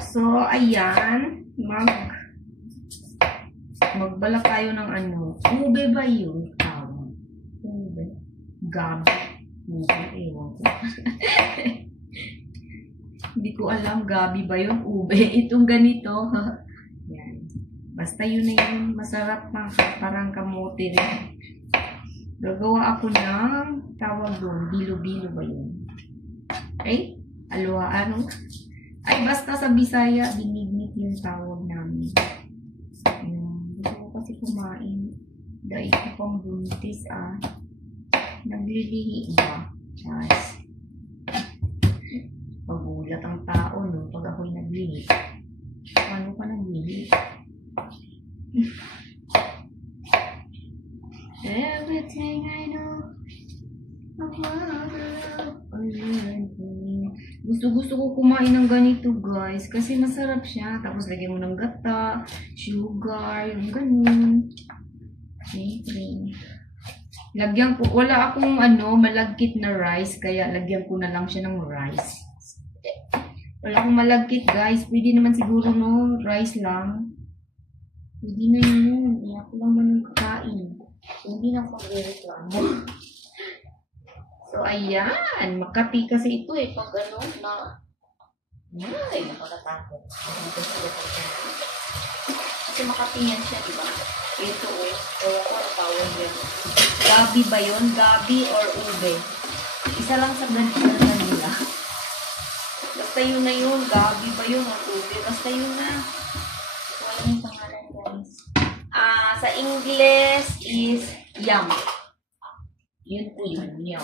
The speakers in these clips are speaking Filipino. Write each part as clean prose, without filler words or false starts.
So, ayan. Magbala tayo ng ano. Ube ba yun? Ube. Gabi. Ube. Ewan ko. Hindi ko alam. Gabi ba yun? Ube. Itong ganito. Yan. Basta yun na yun. Masarap pa. Parang kamote rin. Gagawa ako ng tawag doon. Bilo-bilo ba yun? Okay? Alwa, ano? Ay, basta sa Bisaya, binignit yung tawag namin. Gusto ko kasi kumain. Dahil ko pang buntis, naglilihi ba? Chas. Pagulat ang tao, no? Pag ako'y naglihi. Paano ka naglihi? Everything I know. Gusto ko kumain ng ganito, guys. Kasi masarap siya. Tapos lagyan mo ng gata, sugar, yung ganun. Okay. Lagyan ko, wala akong malagkit na rice. Kaya lagyan ko na lang siya ng rice. Wala akong malagkit, guys. Pwede naman siguro, no? Rice lang. Pwede na yun. Kaya ako lang man kakain. Hindi na ako mag-reklamo. So, ayan. Makati kasi ito pag ay, nakakatakot. Kasi Makati yan siya, diba? Ito, ewan ko ang tawag yan. Gabi ba yun? Gabi or ube? Isa lang sa nila. Basta yun na yun. Gabi ba yun or ube? Basta yun na. Wala yung pangalan, guys. Sa English is yam. Yun po yun, yam.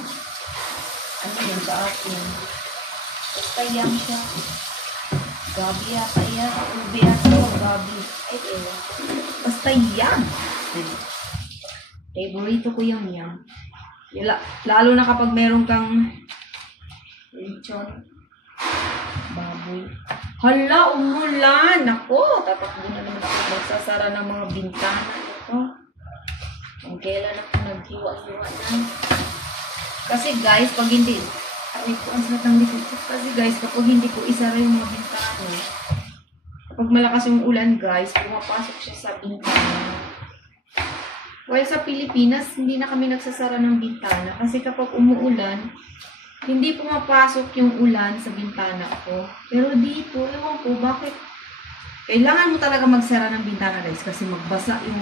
Ano yun ba atin? Basta yam siya. Gabi yata yan. Ube yata o gabi. Ay, ewan. Basta yam. Favorito ko yung yam. Lalo na kapag meron kang lechon. Baboy. Hala, umulan. Ako, tatakbo na naman ako magsasara ng mga bintana. Ito. Kung kailan ako naghiwa-hiwa na. Kasi guys, pag hindi, kasi guys, kapag hindi ko isara yung mga bintana, kapag malakas yung ulan guys, pumapasok siya sa bintana. While sa Pilipinas, hindi na kami nagsasara ng bintana. Kasi kapag umuulan, hindi pumapasok yung ulan sa bintana ko. Pero dito, ewan ko, bakit? Kailangan mo talaga magsara ng bintana guys, kasi magbasa yung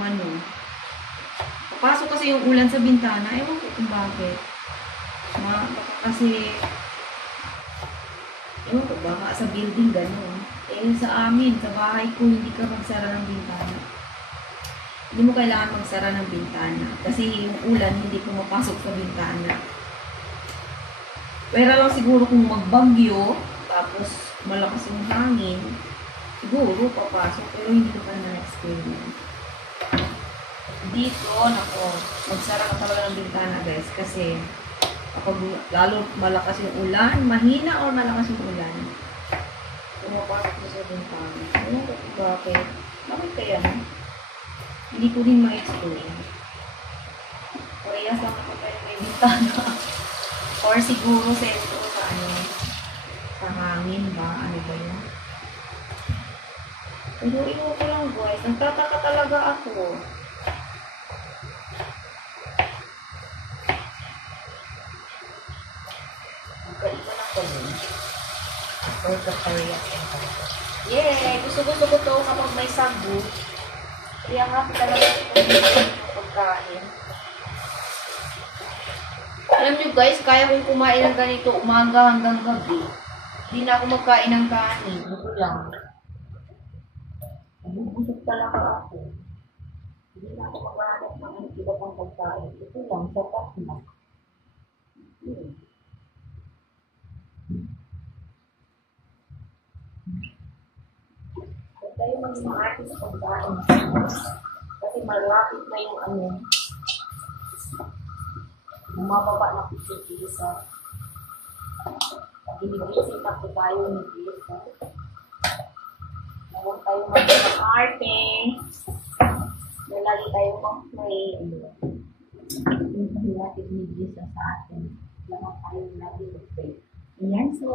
papasok kasi yung ulan sa bintana, ewan ko kung bakit. Baka kasi, ewan ko, baka sa building gano'n. Sa amin, sa bahay ko, hindi ka magsara ng bintana. Hindi mo kailangan magsara ng bintana. Kasi yung ulan, hindi pumapasok sa bintana. Pero lang siguro kung magbagyo, tapos malakas yung hangin, siguro papasok, pero hindi ko pa na-experience. Dito, magsara ka talaga ng bintana guys, kasi kapag lalo malakas yung ulan, mahina or malakas yung ulan, pumapasok mo sa bintana. Ano ko bakit? Bakit kaya? Hindi ko din ma-explain. Parehas lang ako pero may bintana. Or siguro sa ito, sa hangin ba? Ano ba yun? Pero iwan ko lang guys. Nagtataka talaga ako. Magkaiba lang ko yun. Or kaparias. Yay! Gusto-gusto ko to kapag may sagu. Kaya nga talaga ito yung pagkain. Alam nyo guys, kaya kong kumain ng ganito umaga hanggang gabi. Hindi na ako magkain ng kanin. Ito lang. Nabubusog talaga ako. Hindi na ako maghanap ng iba pang pagkain. Ito lang, sapat na. Huwag tayo mag-smart sa pagkain. Kasi malapit na yung bumababa na po si Pisa. Ginigising na po tayo ni Pisa. Huwag tayo mag-arte. Lagi tayo mag-pray. Yung natin ni Pisa sa atin. Lahat tayo lagi mag-pray. Ayan, so